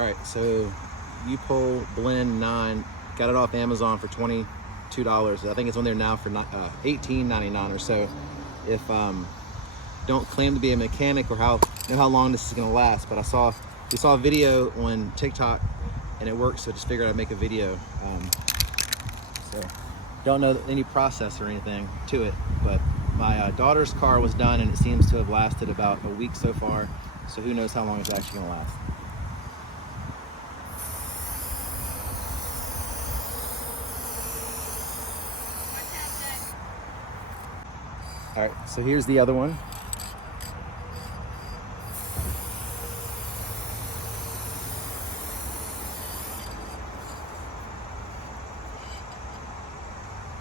All right, so Upol Blend 9, got it off Amazon for $22. I think it's on there now for $18.99 or so. If don't claim to be a mechanic or know how long this is gonna last, but we saw a video on TikTok and it worked, so just figured I'd make a video. So don't know any process or anything to it, but my daughter's car was done and it seems to have lasted about a week so far, so who knows how long it's actually gonna last. All right, so here's the other one.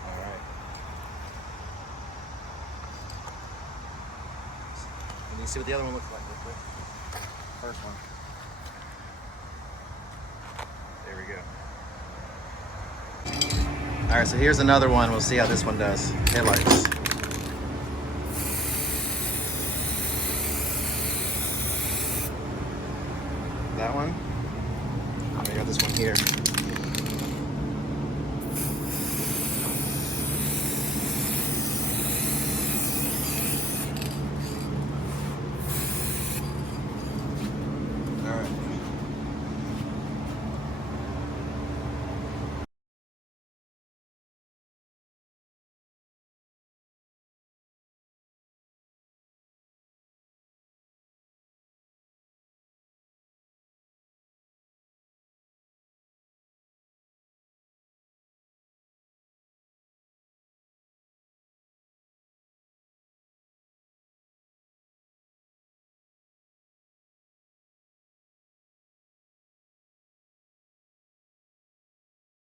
All right. Let me see what the other one looks like real quick. First one. There we go. All right, so here's another one. We'll see how this one does. Headlights. That one. I got this one here.